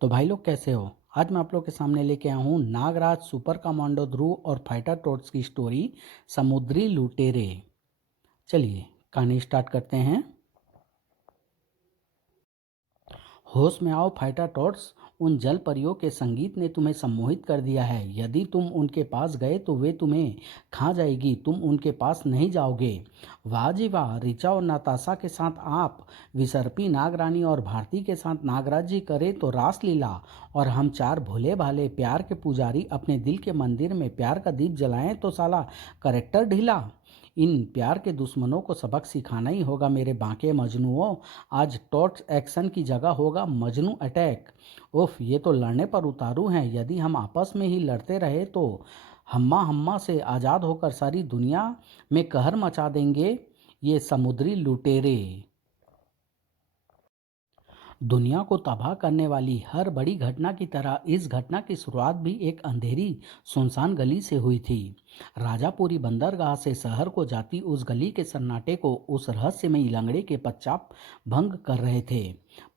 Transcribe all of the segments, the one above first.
तो भाई लोग कैसे हो। आज मैं आप लोग के सामने लेके आया हूँ नागराज सुपर कमांडो ध्रुव और फाइटर टोट्स की स्टोरी समुद्री लुटेरे। चलिए कहानी स्टार्ट करते हैं। होश में आओ फाइटर टॉर्च, उन जल परियों के संगीत ने तुम्हें सम्मोहित कर दिया है। यदि तुम उनके पास गए तो वे तुम्हें खा जाएगी, तुम उनके पास नहीं जाओगे। वाह जी वाह, ऋचा और नताशा के साथ आप, विसर्पी नागरानी और भारती के साथ नागराज जी करे तो रासलीला, और हम चार भोले भाले प्यार के पुजारी अपने दिल के मंदिर में प्यार का दीप जलाएं तो साला करेक्टर ढीला। इन प्यार के दुश्मनों को सबक सिखाना ही होगा मेरे बांके मजनुओं। आज टॉर्च एक्शन की जगह होगा मजनू अटैक। उफ, ये तो लड़ने पर उतारू हैं। यदि हम आपस में ही लड़ते रहे तो हम्मा हम्मा से आज़ाद होकर सारी दुनिया में कहर मचा देंगे ये समुद्री लुटेरे। दुनिया को तबाह करने वाली हर बड़ी घटना की तरह इस घटना की शुरुआत भी एक अंधेरी सुनसान गली से हुई थी। राजापुरी बंदरगाह से शहर को जाती उस गली के सन्नाटे को उस रहस्यमयी लंगड़े के पश्चात भंग कर रहे थे।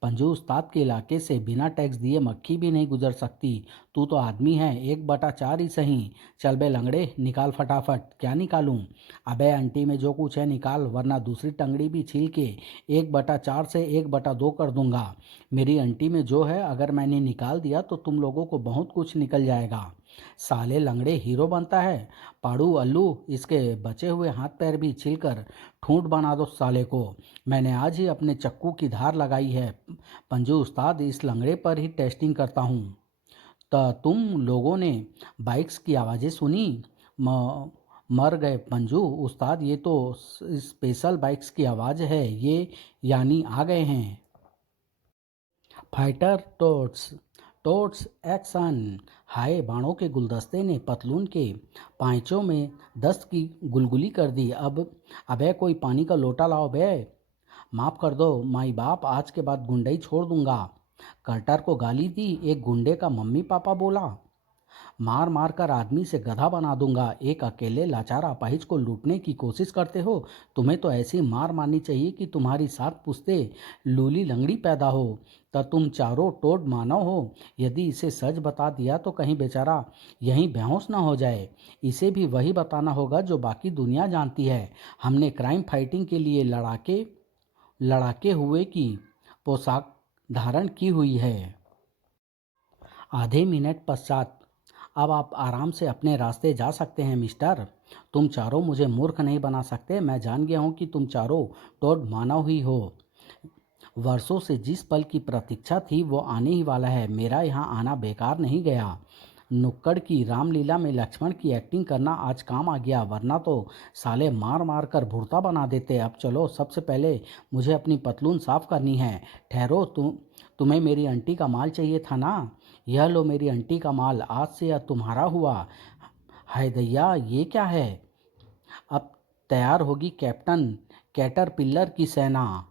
पंजू उस्ताद के इलाके से बिना टैक्स दिए मक्खी भी नहीं गुजर सकती। तू तो आदमी है, 1/4 ही सही। चल बे लंगड़े, निकाल फटाफट। क्या निकालूं? अबे अंटी में जो कुछ है निकाल, वरना दूसरी टंगड़ी भी छील के 1/4 से 1/2 कर दूंगा। मेरी अंटी में जो है अगर मैंने निकाल दिया तो तुम लोगों को बहुत कुछ निकल जाएगा। साले लंगड़े हीरो बनता है। पाड़ू अल्लू, इसके बचे हुए हाथ पैर भी छीलकर ठूंठ बना दो साले को। मैंने आज ही अपने चक्कू की धार लगाई है। पंजू उस्ताद, इस लंगड़े पर ही टेस्टिंग करता हूँ। तो तुम लोगों ने बाइक्स की आवाज़ें सुनी? मर गए पंजू उस्ताद, ये तो स्पेशल बाइक्स की आवाज़ है ये, यानी आ गए हैं। Fighter टोट्स, टोट्स action. हाय, बाणों के गुलदस्ते ने पतलून के पांचों में दस्त की गुलगुली कर दी। अब अबे कोई पानी का लोटा लाओ बे। माफ़ कर दो माई बाप, आज के बाद गुंडई छोड़ दूंगा। कर्टर को गाली दी एक गुंडे का मम्मी पापा बोला। मार मार कर आदमी से गधा बना दूंगा। एक अकेले लाचार अपाहिज को लूटने की कोशिश करते हो? तुम्हें तो ऐसी मार मारनी चाहिए कि तुम्हारी 7 पुश्ते लूली लंगड़ी पैदा हो। तो तुम चारों टोड मानव हो। यदि इसे सच बता दिया तो कहीं बेचारा यहीं बेहोश ना हो जाए। इसे भी वही बताना होगा जो बाकी दुनिया जानती है। हमने क्राइम फाइटिंग के लिए लड़ाके लड़ाके हुए की पोशाक धारण की हुई है। आधे मिनट पश्चात अब आप आराम से अपने रास्ते जा सकते हैं मिस्टर। तुम चारों मुझे मूर्ख नहीं बना सकते। मैं जान गया हूँ कि तुम चारों टोड मानव ही हो। वर्षों से जिस पल की प्रतीक्षा थी वो आने ही वाला है। मेरा यहाँ आना बेकार नहीं गया। नुक्कड़ की रामलीला में लक्ष्मण की एक्टिंग करना आज काम आ गया, वरना तो साले मार मार कर भुर्ता बना देते। अब चलो, सबसे पहले मुझे अपनी पतलून साफ करनी है। ठहरो, तुम्हें मेरी आंटी का माल चाहिए था ना? यह लो मेरी आंटी का माल, आज से यह तुम्हारा हुआ। हाय दैया, ये क्या है? अब तैयार होगी कैप्टन कैटरपिलर की सेना।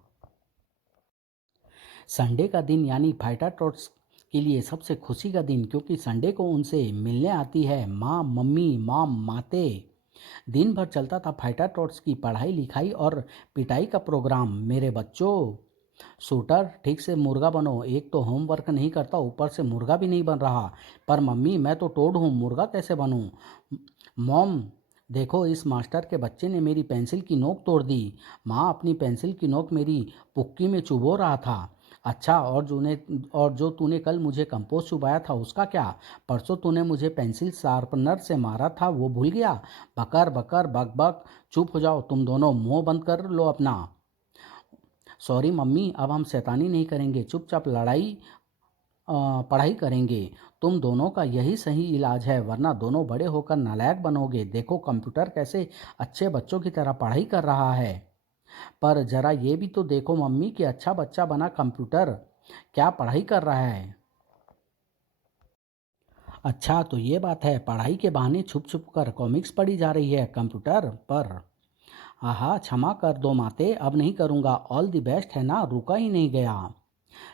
संडे का दिन यानी फाइटर टॉट्स के लिए सबसे खुशी का दिन, क्योंकि संडे को उनसे मिलने आती है माँ, मम्मी, माम, माते। दिन भर चलता था फाइटर टॉट्स की पढ़ाई लिखाई और पिटाई का प्रोग्राम। मेरे बच्चों, शूटर ठीक से मुर्गा बनो। एक तो होमवर्क नहीं करता, ऊपर से मुर्गा भी नहीं बन रहा। पर मम्मी, मैं तो टोड हूँ, मुर्गा कैसे बनूँ? मॉम, देखो इस मास्टर के बच्चे ने मेरी पेंसिल की नोक तोड़ दी। माँ, अपनी पेंसिल की नोक मेरी पुक्की में चुभो रहा था। अच्छा, और जो तूने कल मुझे कंपोस्ट चुबाया था उसका क्या? परसों तूने मुझे पेंसिल शार्पनर से मारा था, वो भूल गया? बकर बकर बक बक। चुप हो जाओ तुम दोनों, मुंह बंद कर लो अपना। सॉरी मम्मी, अब हम शैतानी नहीं करेंगे, चुपचाप पढ़ाई करेंगे। तुम दोनों का यही सही इलाज है, वरना दोनों बड़े होकर नालायक बनोगे। देखो कंप्यूटर कैसे अच्छे बच्चों की तरह पढ़ाई कर रहा है। पर जरा ये भी तो देखो मम्मी कि अच्छा बच्चा बना कंप्यूटर क्या पढ़ाई कर रहा है। अच्छा, तो ये बात है, पढ़ाई के बहाने छुप छुप कर कॉमिक्स पढ़ी जा रही है कंप्यूटर पर। आहा, क्षमा कर दो माते, अब नहीं करूँगा। ऑल द बेस्ट है ना, रुका ही नहीं गया।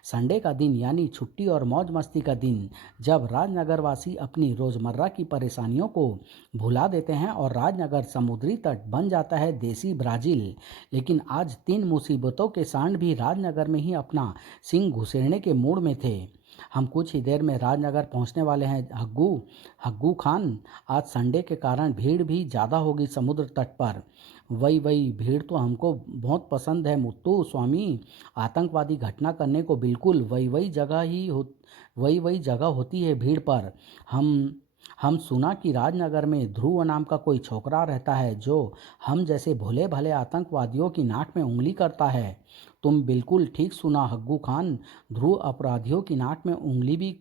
संडे का दिन यानी छुट्टी और मौज मस्ती का दिन, जब राजनगरवासी अपनी रोज़मर्रा की परेशानियों को भुला देते हैं और राजनगर समुद्री तट बन जाता है देसी ब्राज़ील। लेकिन आज 3 मुसीबतों के सांड भी राजनगर में ही अपना सिंह घुसेड़ने के मूड में थे। हम कुछ ही देर में राजनगर पहुंचने वाले हैं। हग्गू हग्गू खान, आज संडे के कारण भीड़ भी ज़्यादा होगी समुद्र तट पर। वही वही भीड़ तो हमको बहुत पसंद है मुत्तू स्वामी। आतंकवादी घटना करने को बिल्कुल वही वही जगह होती है भीड़ पर। हम हम सुना कि राजनगर में ध्रुव नाम का कोई छोकरा रहता है जो हम जैसे भोले भले आतंकवादियों की नाक में उंगली करता है। तुम बिल्कुल ठीक सुना हग्गू खान, ध्रुव अपराधियों की नाक में उंगली भी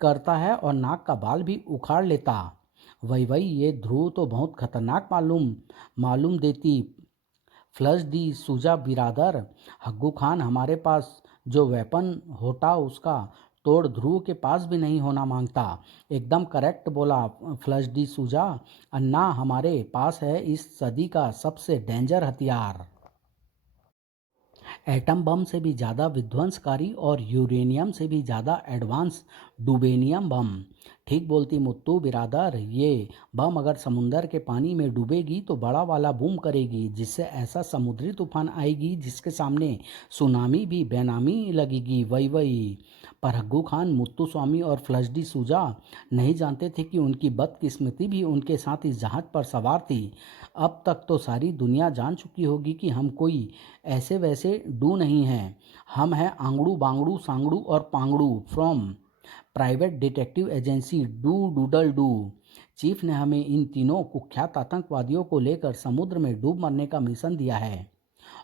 करता है और नाक का बाल भी उखाड़ लेता। वही वही ये ध्रुव तो बहुत खतरनाक मालूम मालूम देती। फ्लश दी सूजा बिरादर। हग्गू खान, हमारे पास जो वेपन होता उसका तोड़ ध्रुव के पास भी नहीं होना मांगता। एकदम करेक्ट बोला फ्लश डी सूजा। अन्ना, हमारे पास है इस सदी का सबसे डेंजर हथियार, एटम बम से भी ज़्यादा विध्वंसकारी और यूरेनियम से भी ज़्यादा एडवांस डुबेनियम बम। ठीक बोलती मुत्तू बिरादर। ये बम अगर समुंदर के पानी में डूबेगी तो बड़ा वाला बूम करेगी, जिससे ऐसा समुद्री तूफान आएगी जिसके सामने सुनामी भी बेनामी लगेगी। वही वही पर हग्गू खान, मुत्तू स्वामी और फ्लशडी सूजा नहीं जानते थे कि उनकी बदकिस्मती भी उनके साथ इस जहाज पर सवार थी। अब तक तो सारी दुनिया जान चुकी होगी कि हम कोई ऐसे वैसे डू नहीं हैं। हम हैं आंगड़ू बांगड़ू सांगड़ू और Paangdu from private detective agency doo doodle doo. Chief ने हमें इन तीनों कुख्यात आतंकवादियों को लेकर समुद्र में डूब मरने का मिशन दिया है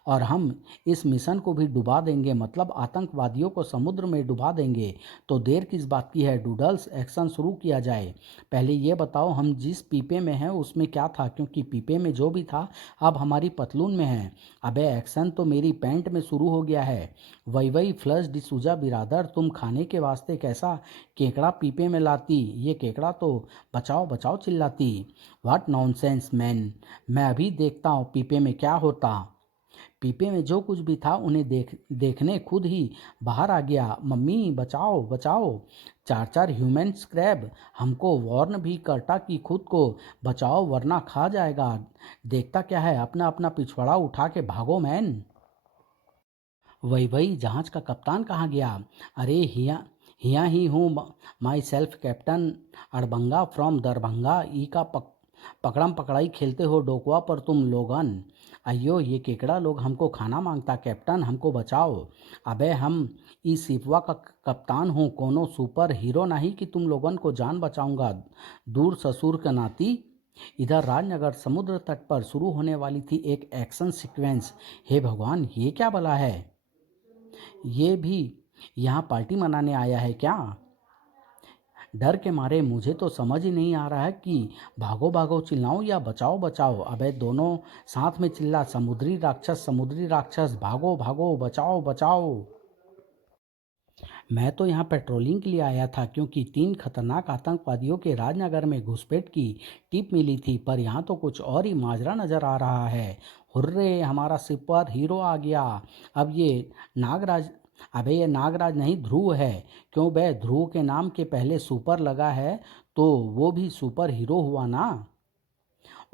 और हम इस मिशन को भी डुबा देंगे, मतलब आतंकवादियों को समुद्र में डुबा देंगे। तो देर किस बात की है डूडल्स, एक्शन शुरू किया जाए। पहले ये बताओ हम जिस पीपे में हैं उसमें क्या था, क्योंकि पीपे में जो भी था अब हमारी पतलून में है। अबे एक्शन तो मेरी पैंट में शुरू हो गया है। वही वही फ्लश डिसूजा बिरादर, तुम खाने के वास्ते कैसा केकड़ा पीपे में लाती, ये केकड़ा तो बचाओ बचाओ चिल्लाती। व्हाट नॉनसेंस मैन, मैं अभी देखता हूँ पीपे में क्या होता। पीपे में जो कुछ भी था उन्हें देखने खुद ही बाहर आ गया। मम्मी बचाओ बचाओ। चार चार ह्यूमन स्क्रैब हमको वार्न भी करता कि खुद को बचाओ वरना खा जाएगा। देखता क्या है, अपना अपना पिछवाड़ा उठा के भागो मैन। वही वही जहाज का कप्तान कहाँ गया। अरे हिया हिया ही हूँ, myself captain Adbanga from Darbhanga. ई का पकड़म पकड़ाई खेलते हो डोकवा पर तुम लोगन। अयो ये केकड़ा लोग हमको खाना मांगता, कैप्टन हमको बचाओ। अबे हम ई सिपवा का कप्तान हूँ, कोनो सुपर हीरो नहीं कि तुम लोगन को जान बचाऊंगा। दूर ससुर का नाती। इधर राजनगर समुद्र तट पर शुरू होने वाली थी एक एक्शन सीक्वेंस। हे भगवान, ये क्या भला है, ये भी यहाँ पार्टी मनाने आया है क्या। डर के मारे मुझे तो समझ ही नहीं आ रहा है कि भागो भागो चिल्लाऊं या बचाओ बचाओ। अबे दोनों साथ में चिल्ला, समुद्री राक्षस भागो भागो बचाओ बचाओ। मैं तो यहाँ पेट्रोलिंग के लिए आया था क्योंकि 3 खतरनाक आतंकवादियों के राजनगर में घुसपैठ की टिप मिली थी, पर यहाँ तो कुछ और ही माजरा नजर आ रहा है। हुर्रे, हमारा सुपर हीरो आ गया। अब ये नागराज अबे ये नागराज नहीं ध्रुव है। क्यों बे, ध्रुव के नाम के पहले सुपर लगा है तो वो भी सुपर हीरो हुआ ना।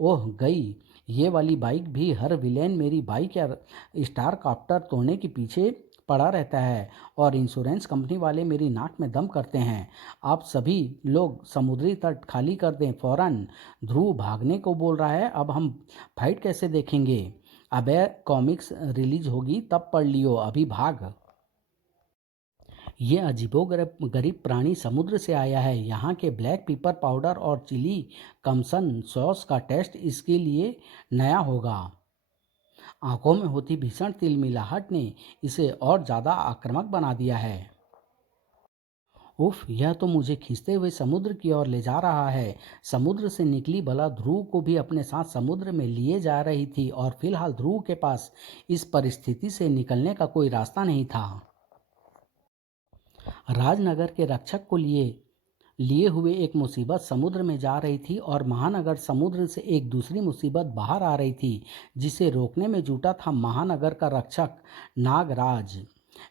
ओह गई ये वाली बाइक भी। हर विलेन मेरी बाइक या स्टार कॉप्टर तोड़ने के पीछे पड़ा रहता है और इंश्योरेंस कंपनी वाले मेरी नाक में दम करते हैं। आप सभी लोग समुद्री तट खाली कर दें फौरन। ध्रुव भागने को बोल रहा है, अब हम फाइट कैसे देखेंगे। अबे कॉमिक्स रिलीज होगी तब पढ़ लियो, अभी भाग। ये अजीबोगरीब प्राणी समुद्र से आया है। यहाँ के ब्लैक पेपर पाउडर और चिली कमसन सॉस का टेस्ट इसके लिए नया होगा। आंखों में होती भीषण तिलमिलाहट ने इसे और ज़्यादा आक्रामक बना दिया है। उफ, यह तो मुझे खींचते हुए समुद्र की ओर ले जा रहा है। समुद्र से निकली बला ध्रुव को भी अपने साथ समुद्र में लिए जा रही थी और फिलहाल ध्रुव के पास इस परिस्थिति से निकलने का कोई रास्ता नहीं था। राजनगर के रक्षक को लिए लिए हुए एक मुसीबत समुद्र में जा रही थी और महानगर समुद्र से एक दूसरी मुसीबत बाहर आ रही थी, जिसे रोकने में जुटा था महानगर का रक्षक नागराज।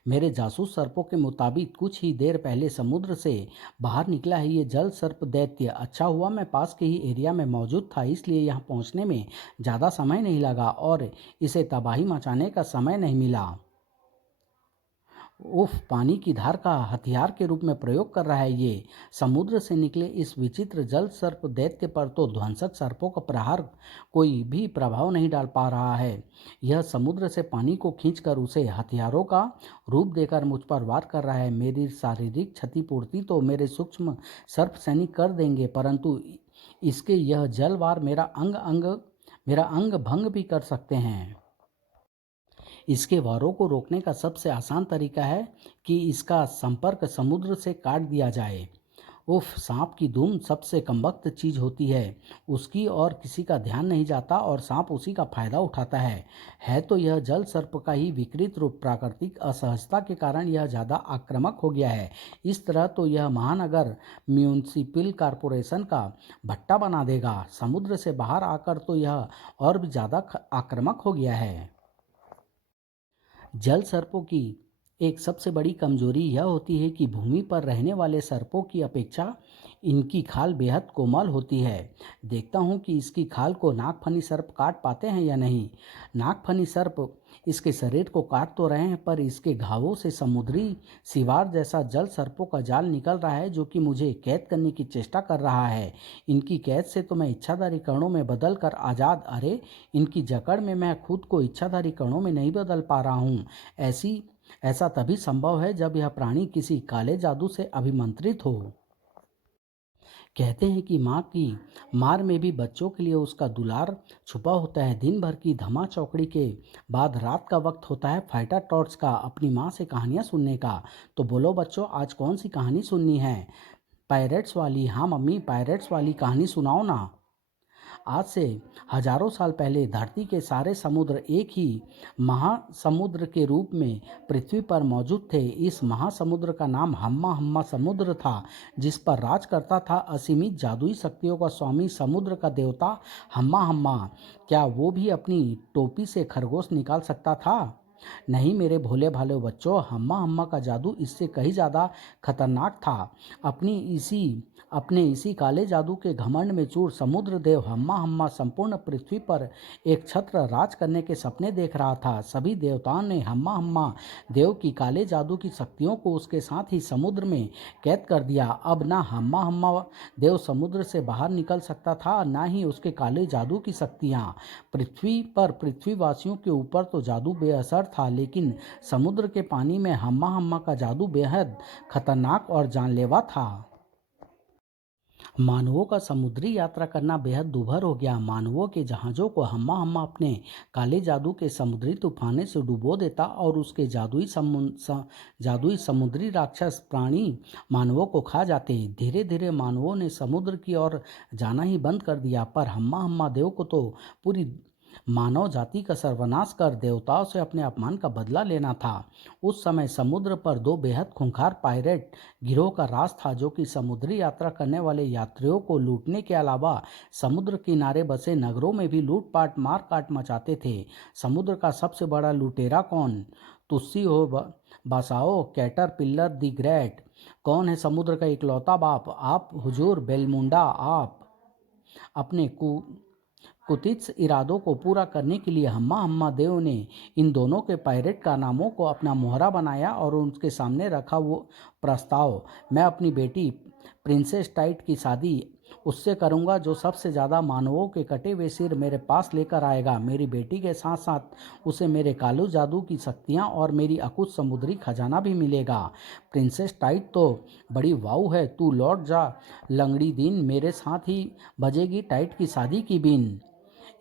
मेरे जासूस सर्पों के मुताबिक कुछ ही देर पहले समुद्र से बाहर निकला है ये जल सर्प दैत्य। अच्छा हुआ मैं पास के ही एरिया में मौजूद था, इसलिए यहाँ पहुँचने में ज़्यादा समय नहीं लगा और इसे तबाही मचाने का समय नहीं मिला। उफ, पानी की धार का हथियार के रूप में प्रयोग कर रहा है ये। समुद्र से निकले इस विचित्र जल सर्प दैत्य पर तो ध्वंसक सर्पों का प्रहार कोई भी प्रभाव नहीं डाल पा रहा है। यह समुद्र से पानी को खींचकर उसे हथियारों का रूप देकर मुझ पर वार कर रहा है। मेरी शारीरिक क्षतिपूर्ति तो मेरे सूक्ष्म सर्प सैनिक कर देंगे, परंतु इसके यह जल वार मेरा अंग भंग भी कर सकते हैं। इसके वारों को रोकने का सबसे आसान तरीका है कि इसका संपर्क समुद्र से काट दिया जाए। उफ, सांप की धूम सबसे कमबख्त चीज होती है। उसकी और किसी का ध्यान नहीं जाता और सांप उसी का फायदा उठाता है तो यह जल सर्प का ही विकृत रूप। प्राकृतिक असहजता के कारण यह ज़्यादा आक्रामक हो गया है। इस तरह तो यह महानगर म्यूनिसिपल कॉरपोरेशन का भट्टा बना देगा। समुद्र से बाहर आकर तो यह और भी ज़्यादा आक्रामक हो गया है। जल सर्पों की एक सबसे बड़ी कमजोरी यह होती है कि भूमि पर रहने वाले सर्पों की अपेक्षा इनकी खाल बेहद कोमल होती है। देखता हूँ कि इसकी खाल को नागफनी सर्प काट पाते हैं या नहीं। नागफनी सर्प इसके शरीर को काट तो रहे हैं, पर इसके घावों से समुद्री सिवार जैसा जल सर्पों का जाल निकल रहा है, जो कि मुझे कैद करने की चेष्टा कर रहा है। इनकी कैद से तो मैं इच्छाधारी कणों में बदल कर आज़ाद, अरे इनकी जकड़ में मैं खुद को इच्छाधारी कणों में नहीं बदल पा रहा हूँ। ऐसा तभी संभव है जब यह प्राणी किसी काले जादू से अभिमंत्रित हो। कहते हैं कि माँ की मार में भी बच्चों के लिए उसका दुलार छुपा होता है। दिन भर की धमा चौकड़ी के बाद रात का वक्त होता है फाइटर टॉर्च का अपनी माँ से कहानियाँ सुनने का। तो बोलो बच्चों, आज कौन सी कहानी सुननी है? पायरेट्स वाली? हाँ मम्मी, पायरेट्स वाली कहानी सुनाओ ना। आज से हजारों साल पहले धरती के सारे समुद्र एक ही महासमुद्र के रूप में पृथ्वी पर मौजूद थे। इस महासमुद्र का नाम हम्मा हम्मा समुद्र था, जिस पर राज करता था असीमित जादुई शक्तियों का स्वामी समुद्र का देवता हम्मा हम्मा। क्या वो भी अपनी टोपी से खरगोश निकाल सकता था? नहीं मेरे भोले भाले बच्चों, हम्मा हम्मा का जादू इससे कहीं ज़्यादा खतरनाक था। अपनी इसी अपने इसी काले जादू के घमंड में चूर समुद्र देव हम्मा हम्मा संपूर्ण पृथ्वी पर एक छत्र राज करने के सपने देख रहा था। सभी देवताओं ने हम्मा हम्मा देव की काले जादू की शक्तियों को उसके साथ ही समुद्र में कैद कर दिया। अब ना हम्मा हम्मा देव समुद्र से बाहर निकल सकता था, ना ही उसके काले जादू की शक्तियाँ। पृथ्वी पर पृथ्वीवासियों के ऊपर तो जादू बेअसर था, लेकिन समुद्र के पानी में हम्मा हम्मा का जादू बेहद खतरनाक और जानलेवा था। मानवों का समुद्री यात्रा करना बेहद दूभर हो गया। मानवों के जहाज़ों को हम्मा हम्मा अपने काले जादू के समुद्री तूफाने से डुबो देता और उसके जादुई समुद्री राक्षस प्राणी मानवों को खा जाते। धीरे धीरे मानवों ने समुद्र की ओर जाना ही बंद कर दिया, पर हम्मा हम्मा देव को तो पूरी मानव जाति का सर्वनाश कर देवताओं से अपने अपमान का बदला लेना था। उस समय समुद्र पर दो बेहद खूंखार पायरेट गिरोह का राज था, जो कि समुद्री यात्रा करने वाले यात्रियों को लूटने के अलावा समुद्र किनारे बसे नगरों में भी लूटपाट मार काट मचाते थे। समुद्र का सबसे बड़ा लुटेरा कौन? तुस्सी हो बसाओ कैटर पिल्लर दी ग्रेट। कौन है समुद्र का इकलौता बाप? आप हुजूर बेलमुंडा। आप अपने कुतित इरादों को पूरा करने के लिए हम्मा हम्मा देव ने इन दोनों के पायरेट का नामों को अपना मोहरा बनाया और उनके सामने रखा वो प्रस्ताव, मैं अपनी बेटी प्रिंसेस टाइट की शादी उससे करूंगा जो सबसे ज़्यादा मानवों के कटे हुए सिर मेरे पास लेकर आएगा। मेरी बेटी के साथ साथ उसे मेरे कालू जादू की शक्तियाँ और मेरी अकुत समुद्री खजाना भी मिलेगा। प्रिंसेस टाइट तो बड़ी वाऊ है, तू लौट जा लंगड़ी दिन, मेरे साथ ही बजेगी टाइट की शादी की बीन।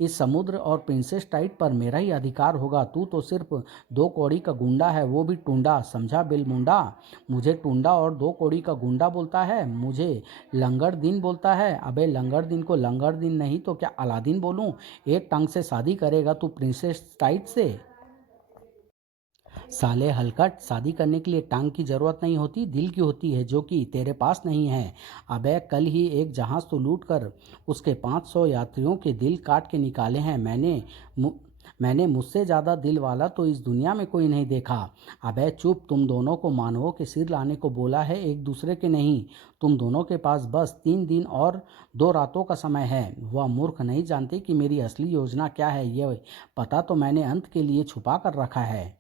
इस समुद्र और प्रिंसेस टाइट पर मेरा ही अधिकार होगा। तू तो सिर्फ दो कौड़ी का गुंडा है, वो भी टुंडा, समझा बिलमुंडा? मुझे टुंडा और दो कौड़ी का गुंडा बोलता है? मुझे लंगड़ दिन बोलता है? अबे लंगड़ दिन को लंगड़ दिन नहीं तो क्या अलादीन बोलूं? एक टंग से शादी करेगा तू प्रिंसेस टाइट से? साले हलकट, शादी करने के लिए टांग की जरूरत नहीं होती, दिल की होती है, जो कि तेरे पास नहीं है। अबे कल ही एक जहाज तो लूट कर उसके 500 यात्रियों के दिल काट के निकाले हैं मैंने मुझसे ज़्यादा दिल वाला तो इस दुनिया में कोई नहीं देखा। अबे चुप, तुम दोनों को मानवों के सिर लाने को बोला है, एक दूसरे के नहीं। तुम दोनों के पास बस 3 दिन और 2 रातों का समय है। वह मूर्ख नहीं जानते कि मेरी असली योजना क्या है। यह पता तो मैंने अंत के लिए छुपा कर रखा है।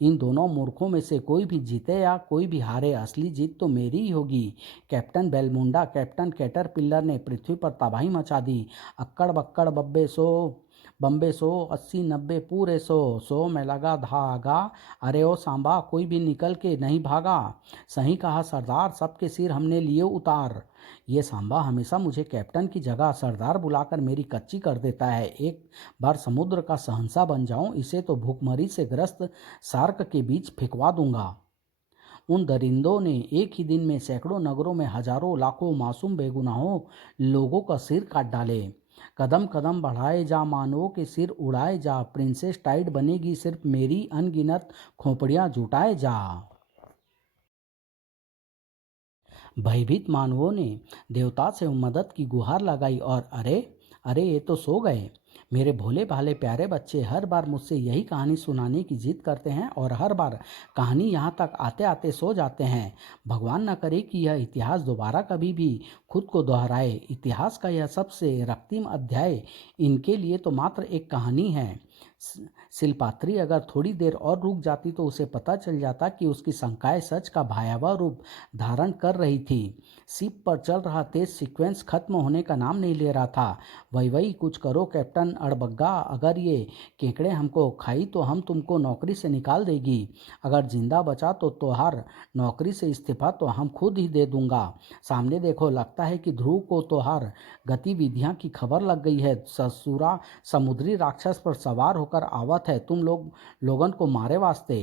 इन दोनों मूर्खों में से कोई भी जीते या कोई भी हारे, असली जीत तो मेरी ही होगी। कैप्टन बेलमुंडा, कैप्टन कैटरपिलर ने पृथ्वी पर तबाही मचा दी। अक्कड़ बक्कड़ बब्बे सो, बम्बे सो, 80 90 पूरे सो, सो में लगा धागा। अरे ओ सांबा, कोई भी निकल के नहीं भागा। सही कहा सरदार, सबके सिर हमने लिए उतार। ये सांबा हमेशा मुझे कैप्टन की जगह सरदार बुलाकर मेरी कच्ची कर देता है। एक बार समुद्र का शहंशाह बन जाऊं, इसे तो भूखमरी से ग्रस्त शार्क के बीच फेंकवा दूंगा। उन दरिंदों ने एक ही दिन में सैकड़ों नगरों में हजारों लाखों मासूम बेगुनाहों लोगों का सिर काट डाले। कदम कदम बढ़ाए जा, मानवों के सिर उड़ाए जा, प्रिंसेस टाइड बनेगी सिर्फ मेरी, अनगिनत खोपड़ियां जुटाए जा। भयभीत मानवों ने देवता से मदद की गुहार लगाई और अरे अरे, ये तो सो गए। मेरे भोले भाले प्यारे बच्चे हर बार मुझसे यही कहानी सुनाने की जिद करते हैं और हर बार कहानी यहाँ तक आते आते सो जाते हैं। भगवान न करे कि यह इतिहास दोबारा कभी भी खुद को दोहराए। इतिहास का यह सबसे रक्तिम अध्याय इनके लिए तो मात्र एक कहानी है। शिल्पात्री अगर थोड़ी देर और रुक जाती तो उसे पता चल जाता कि उसकी शंकाएं सच का भयावह रूप धारण कर रही थी। शिप पर चल रहा तेज सीक्वेंस खत्म होने का नाम नहीं ले रहा था। वही वही कुछ करो कैप्टन अड़बग्गा, अगर ये केकड़े हमको खाई तो हम तुमको नौकरी से निकाल देगी। अगर जिंदा बचा तो तोहार नौकरी से इस्तीफा तो हम खुद ही दे दूंगा। सामने देखो, लगता है कि ध्रुव को तोहार गतिविधियां की खबर लग गई है। ससुरा समुद्री राक्षस पर सवार होकर आवत है लोगन को मारे वास्ते।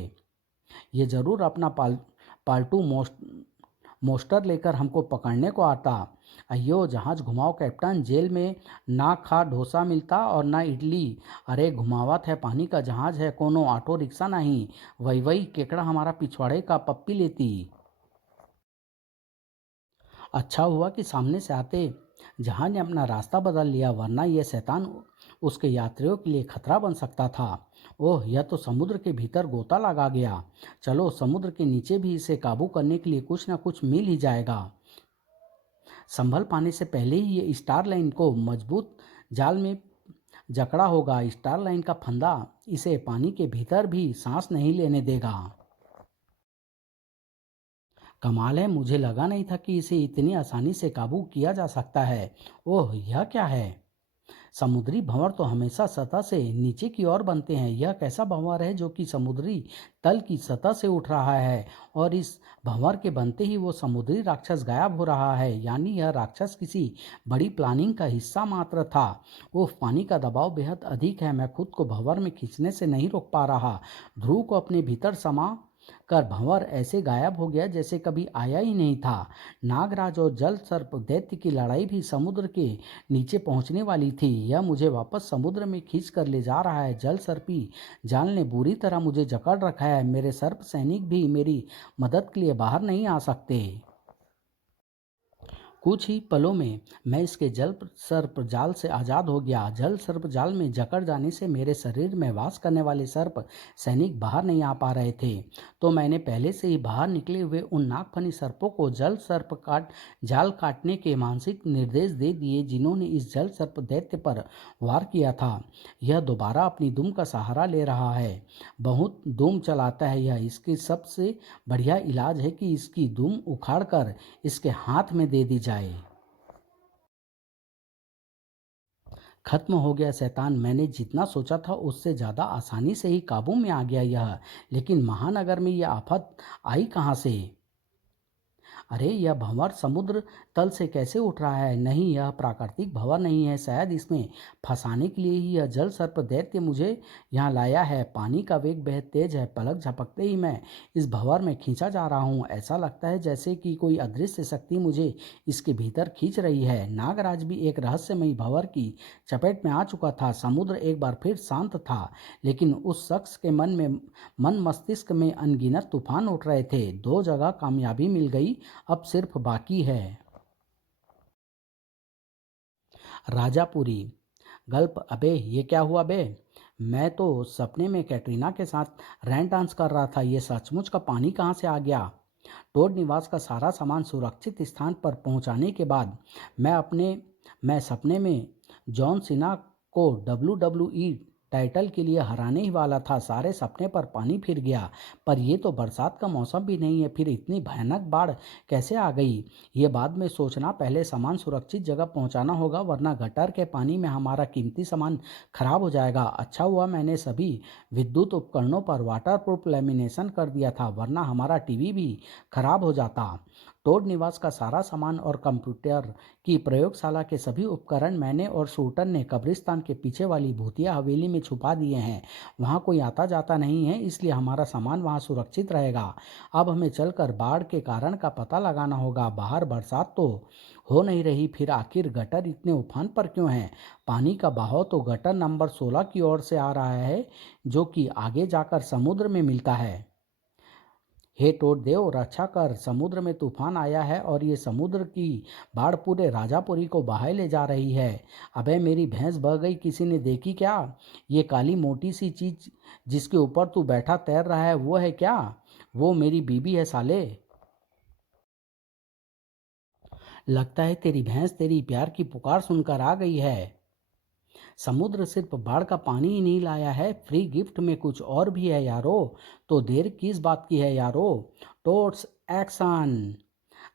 ये जरूर अपना पालतू मोस्टर लेकर हमको पकड़ने को आता। अयो जहाज घुमाओ कैप्टन, जेल में ना खा डोसा मिलता और ना इडली। अरे घुमावत है पानी का जहाज है, कोनो ऑटो रिक्शा नहीं। वही वही केकड़ा हमारा पिछवाड़े का पप्पी लेती। अच्छा हुआ कि सामने से आते जहाज ने अपना रास्ता बदल लिया, वरना यह शैतान उसके यात्रियों के लिए खतरा बन सकता था। ओह, यह तो समुद्र के भीतर गोता लगा गया। चलो, समुद्र के नीचे भी इसे काबू करने के लिए कुछ ना कुछ मिल ही जाएगा। संभल पाने से पहले ही ये स्टार लाइन को मजबूत जाल में जकड़ा होगा। स्टार लाइन का फंदा इसे पानी के भीतर भी सांस नहीं लेने देगा। कमाल है, मुझे लगा नहीं था कि इसे इतनी आसानी से काबू किया जा सकता है। ओह, यह क्या है? समुद्री भंवर तो हमेशा सतह से नीचे की ओर बनते हैं। यह कैसा भंवर है जो कि समुद्री तल की सतह से उठ रहा है? और इस भंवर के बनते ही वो समुद्री राक्षस गायब हो रहा है। यानी यह राक्षस किसी बड़ी प्लानिंग का हिस्सा मात्र था। उफ, पानी का दबाव बेहद अधिक है। मैं खुद को भंवर में खींचने से नहीं रोक पा रहा। ध्रुव को अपने भीतर समा कर भंवर ऐसे गायब हो गया जैसे कभी आया ही नहीं था। नागराज और जल सर्प दैत्य की लड़ाई भी समुद्र के नीचे पहुंचने वाली थी। यह मुझे वापस समुद्र में खींच कर ले जा रहा है। जल सर्पी जाल ने बुरी तरह मुझे जकड़ रखा है। मेरे सर्प सैनिक भी मेरी मदद के लिए बाहर नहीं आ सकते। कुछ ही पलों में मैं इसके जल सर्प जाल से आज़ाद हो गया। जल सर्प जाल में जकड़ जाने से मेरे शरीर में वास करने वाले सर्प सैनिक बाहर नहीं आ पा रहे थे। तो मैंने पहले से ही बाहर निकले हुए उन नागफनी सर्पों को जल सर्प जाल काटने के मानसिक निर्देश दे दिए जिन्होंने इस जल सर्प दैत्य पर वार किया था। यह दोबारा अपनी दुम का सहारा ले रहा है। बहुत दुम चलाता है यह। इसकी सबसे बढ़िया इलाज है कि इसकी दुम उखाड़ कर इसके हाथ में दे दी जाए। खत्म हो गया शैतान। मैंने जितना सोचा था उससे ज़्यादा आसानी से ही काबू में आ गया यह। लेकिन महानगर में यह आफत आई कहाँ से? अरे, यह भंवर समुद्र तल से कैसे उठ रहा है? नहीं, यह प्राकृतिक भंवर नहीं है। शायद इसमें फंसाने के लिए ही यह जल सर्प दैत्य मुझे यहाँ लाया है। पानी का वेग बेहद तेज है। पलक झपकते ही मैं इस भंवर में खींचा जा रहा हूँ। ऐसा लगता है जैसे कि कोई अदृश्य शक्ति मुझे इसके भीतर खींच रही है। नागराज भी एक रहस्यमयी भंवर की चपेट में आ चुका था। समुद्र एक बार फिर शांत था, लेकिन उस शख्स के मन मस्तिष्क में अनगिनत तूफान उठ रहे थे। 2 जगह कामयाबी मिल गई, अब सिर्फ बाकी है राजापुरी। गल्प। अबे ये क्या हुआ बे? मैं तो सपने में कैटरीना के साथ रैन डांस कर रहा था। ये सचमुच का पानी कहाँ से आ गया? टोड निवास का सारा सामान सुरक्षित स्थान पर पहुंचाने के बाद मैं सपने में जॉन सीना को WWE टाइटल के लिए हराने ही वाला था। सारे सपने पर पानी फिर गया। पर ये तो बरसात का मौसम भी नहीं है, फिर इतनी भयानक बाढ़ कैसे आ गई? ये बाद में सोचना, पहले सामान सुरक्षित जगह पहुंचाना होगा, वरना गटर के पानी में हमारा कीमती सामान खराब हो जाएगा। अच्छा हुआ मैंने सभी विद्युत उपकरणों पर वाटरप्रूफ लेमिनेशन कर दिया था, वरना हमारा टीवी भी खराब हो जाता। टोड निवास का सारा सामान और कंप्यूटर की प्रयोगशाला के सभी उपकरण मैंने और शूटर ने कब्रिस्तान के पीछे वाली भूतिया हवेली में छुपा दिए हैं। वहाँ कोई आता जाता नहीं है, इसलिए हमारा सामान वहाँ सुरक्षित रहेगा। अब हमें चलकर बाढ़ के कारण का पता लगाना होगा। बाहर बरसात तो हो नहीं रही, फिर आखिर गटर इतने उफान पर क्यों हैं? पानी का बहाव तो गटर नंबर 16 की ओर से आ रहा है, जो कि आगे जाकर समुद्र में मिलता है। हे टोड देव, रक्षा कर, समुद्र में तूफान आया है और ये समुद्र की बाढ़ पूरे राजापुरी को बहाए ले जा रही है। अबे मेरी भैंस बह गई, किसी ने देखी क्या? ये काली मोटी सी चीज जिसके ऊपर तू बैठा तैर रहा है, वो है क्या? वो मेरी बीबी है साले। लगता है तेरी भैंस तेरी प्यार की पुकार सुनकर आ गई है। समुद्र सिर्फ बाढ़ का पानी ही नहीं लाया है, फ्री गिफ्ट में कुछ और भी है यारो। तो देर किस बात की है यारो? टोट्स एक्शन।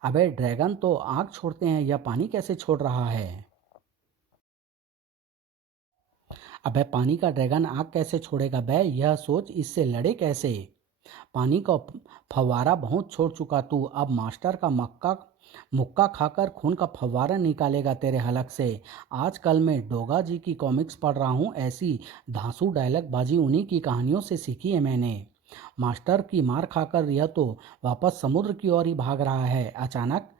अबे ड्रैगन तो आग छोड़ते हैं, यह पानी कैसे छोड़ रहा है? अबे पानी का ड्रैगन आग कैसे छोड़ेगा बे? यह सोच, इससे लड़े कैसे? पानी का फव्वारा बहुत छोड़ चुका तू, अब मास्टर का मक्का मुक्का खाकर खून का फव्वारा निकालेगा तेरे हलक से। आजकल मैं डोगा जी की कॉमिक्स पढ़ रहा हूँ, ऐसी धांसू डायलॉग बाजी उन्हीं की कहानियों से सीखी है मैंने। मास्टर की मार खाकर यह तो वापस समुद्र की ओर ही भाग रहा है। अचानक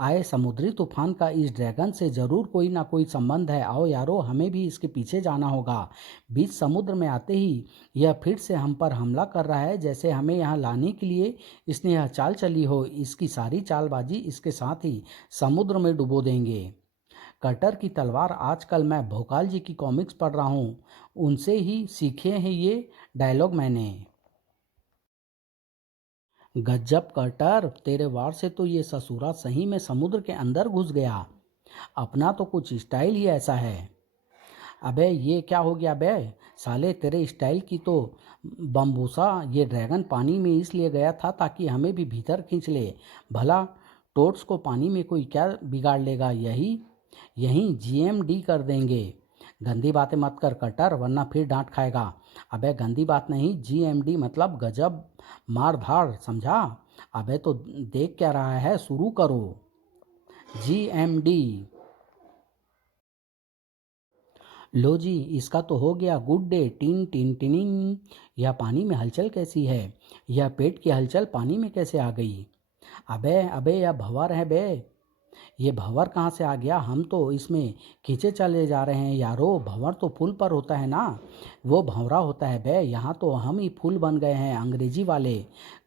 आए समुद्री तूफान का इस ड्रैगन से जरूर कोई ना कोई संबंध है। आओ यारो, हमें भी इसके पीछे जाना होगा। बीच समुद्र में आते ही यह फिर से हम पर हमला कर रहा है, जैसे हमें यहाँ लाने के लिए इसने यह चाल चली हो। इसकी सारी चालबाजी इसके साथ ही समुद्र में डुबो देंगे। कटर की तलवार, आजकल मैं भोकाल जी की कॉमिक्स पढ़ रहा हूँ, उनसे ही सीखे हैं ये डायलॉग मैंने। गज्जब कटर, तेरे वार से तो ये ससुरा सही में समुद्र के अंदर घुस गया। अपना तो कुछ स्टाइल ही ऐसा है। अबे ये क्या हो गया बे? साले तेरे स्टाइल की तो बम्बूसा। ये ड्रैगन पानी में इसलिए गया था ताकि हमें भी भीतर खींच ले। भला टोट्स को पानी में कोई क्या बिगाड़ लेगा? यही यहीं जीएमडी कर देंगे। गंदी बातें मत कर कटर, वरना फिर डांट खाएगा। अबे गंदी बात नहीं, जीएमडी मतलब गजब मार धाड़, समझा? अबे तो देख क्या रहा है, शुरू करो। जीएमडी। लो जी, इसका तो हो गया। Good day, tin tin tinning. यह पानी में हलचल कैसी है? यह पेट की हलचल पानी में कैसे आ गई? अबे अबे, यह भंवर है बे। ये भंवर कहाँ से आ गया? हम तो इसमें खींचे चले जा रहे हैं यारो। भंवर तो फूल पर होता है ना, वो भंवरा होता है बे। यहाँ तो हम ही फूल बन गए हैं, अंग्रेजी वाले।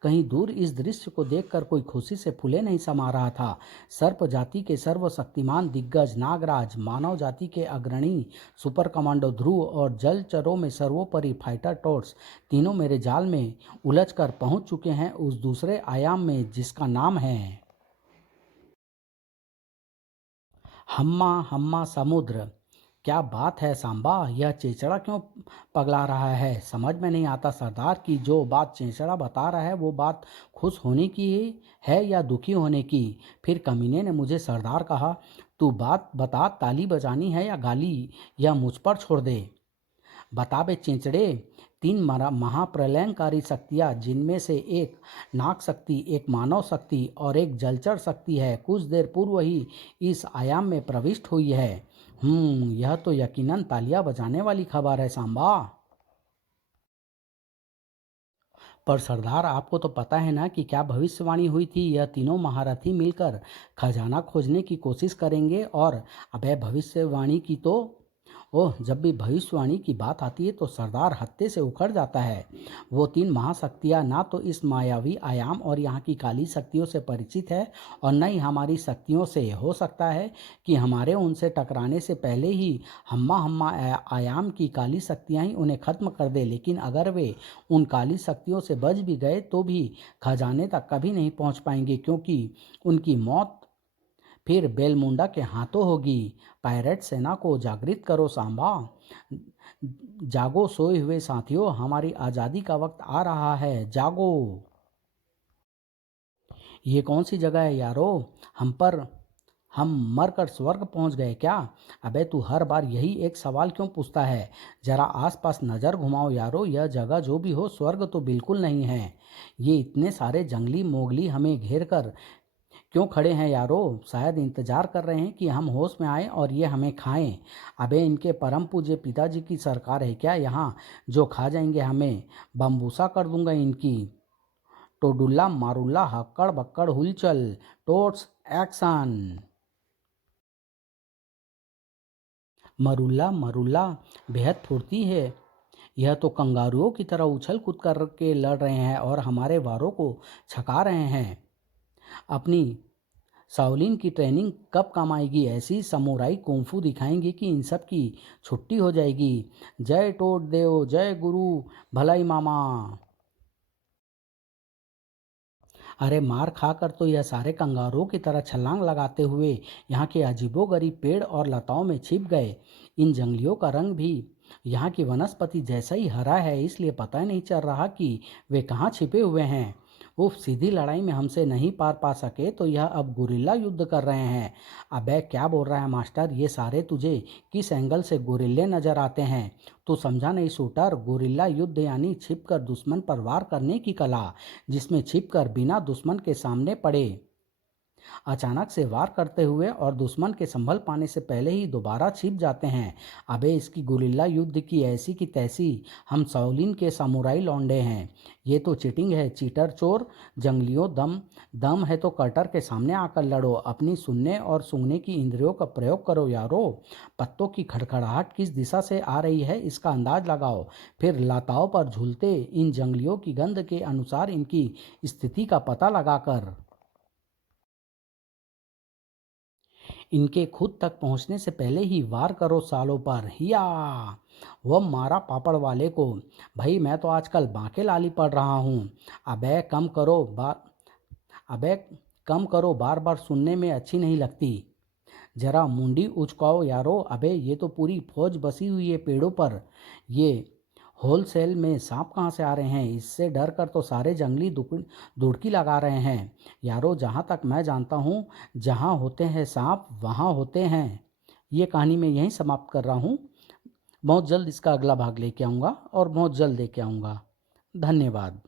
कहीं दूर इस दृश्य को देखकर कोई खुशी से फूले नहीं समा रहा था। सर्प जाति के सर्वशक्तिमान दिग्गज नागराज, मानव जाति के अग्रणी सुपर कमांडो ध्रुव और जलचरों में सर्वोपरि फाइटर टोट्स, तीनों मेरे जाल में उलझ कर पहुँच चुके हैं उस दूसरे आयाम में जिसका नाम है हम्मा हम्मा समुद्र। क्या बात है सांबा, यह चेचड़ा क्यों पगला रहा है? समझ में नहीं आता सरदार की जो बात चेचड़ा बता रहा है वो बात खुश होने की है या दुखी होने की? फिर कमीने ने मुझे सरदार कहा। तू बात बता, ताली बजानी है या गाली, या मुझ पर छोड़ दे? बता बे चेंचड़े। तीन महाप्रलयंकारी शक्तियाँ, जिनमें से एक नाग शक्ति, एक मानव शक्ति और एक जलचर शक्ति है, कुछ देर पूर्व ही इस आयाम में प्रविष्ट हुई है। यह तो यकीनन तालियां बजाने वाली खबर है सांबा। पर सरदार, आपको तो पता है ना कि क्या भविष्यवाणी हुई थी? यह तीनों महारथी मिलकर खजाना खोजने की कोशिश करेंगे। और अबे भविष्यवाणी की तो ओह, जब भी भविष्यवाणी की बात आती है तो सरदार हत्थे से उखड़ जाता है। वो तीन महाशक्तियाँ ना तो इस मायावी आयाम और यहाँ की काली शक्तियों से परिचित है और न ही हमारी शक्तियों से। हो सकता है कि हमारे उनसे टकराने से पहले ही हम्मा हम्मा आयाम की काली शक्तियाँ ही उन्हें खत्म कर दे। लेकिन अगर वे उन काली शक्तियों से बच भी गए तो भी खजाने तक कभी नहीं पहुँच पाएंगे, क्योंकि उनकी मौत फिर बेलमुंडा के हाथों होगी। पायरेट सेना को जागृत करो सांबा। जागो सोए हुए साथियों, हमारी आज़ादी का वक्त आ रहा है, जागो। ये कौन सी जगह है यारो? हम मर कर स्वर्ग पहुंच गए क्या? अबे तू हर बार यही एक सवाल क्यों पूछता है? जरा आसपास नज़र घुमाओ यारो, यह जगह जो भी हो स्वर्ग तो बिल्कुल नहीं है। ये इतने सारे जंगली मोगली हमें घेर कर क्यों खड़े हैं यारो? शायद इंतजार कर रहे हैं कि हम होश में आए और ये हमें खाएं। अबे इनके परम पूज्य पिताजी की सरकार है क्या यहाँ, जो खा जाएंगे हमें? बम्बूसा कर दूंगा इनकी। टोडुल्ला मारुल्ला हक्कड़ बक्कड़ हुलचल। टोट्स एक्शन। मरुल्ला मरुल्ला बेहद फुर्ती है। यह तो कंगारुओं की तरह उछल कूद कर के लड़ रहे हैं और हमारे वारों को छका रहे हैं। अपनी शाओलिन की ट्रेनिंग कब काम आएगी? ऐसी समुराई कुंफू दिखाएंगे कि इन सब की छुट्टी हो जाएगी। जय टोट देव, जय गुरु भलाई मामा। अरे मार खाकर तो यह सारे कंगारुओं की तरह छलांग लगाते हुए यहाँ के अजीबोगरीब पेड़ और लताओं में छिप गए। इन जंगलियों का रंग भी यहाँ की वनस्पति जैसा ही हरा है, इसलिए पता नहीं चल रहा कि वे कहाँ छिपे हुए हैं। उफ, सीधी लड़ाई में हमसे नहीं पार पा सके तो यह अब गुरिल्ला युद्ध कर रहे हैं। अबे क्या बोल रहा है मास्टर? ये सारे तुझे किस एंगल से गुरिल्ले नजर आते हैं? तू समझा नहीं शूटर? गुरिल्ला युद्ध यानी छिपकर दुश्मन पर वार करने की कला, जिसमें छिपकर बिना दुश्मन के सामने पड़े अचानक से वार करते हुए और दुश्मन के संभल पाने से पहले ही दोबारा छिप जाते हैं। अबे इसकी गुरिल्ला युद्ध की ऐसी की तैसी, हम शाओलिन के सामुराई लौंडे हैं। ये तो चीटिंग है, चीटर चोर। जंगलियों, दम दम है तो कटर के सामने आकर लड़ो। अपनी सुनने और सूंघने की इंद्रियों का प्रयोग करो यारो। पत्तों की खड़खड़ाहट किस दिशा से आ रही है इसका अंदाज लगाओ। फिर लताओं पर झूलते इन जंगलियों की गंध के अनुसार इनकी स्थिति का पता लगाकर इनके खुद तक पहुंचने से पहले ही वार करो सालों पर। हिया वह मारा पापड़ वाले को। भाई मैं तो आजकल बांके लाली पड़ रहा हूँ। अबे कम करो बार अबे कम करो, बार बार सुनने में अच्छी नहीं लगती। जरा मुंडी उचकाओ यारो। अबे ये तो पूरी फौज बसी हुई है पेड़ों पर। ये होलसेल में सांप कहाँ से आ रहे हैं? इससे डर कर तो सारे जंगली दुड़की लगा रहे हैं यारो। जहाँ तक मैं जानता हूँ, जहाँ होते हैं सांप वहाँ होते हैं। ये कहानी मैं यहीं समाप्त कर रहा हूँ। बहुत जल्द इसका अगला भाग लेके आऊँगा और बहुत जल्द लेके आऊँगा। धन्यवाद।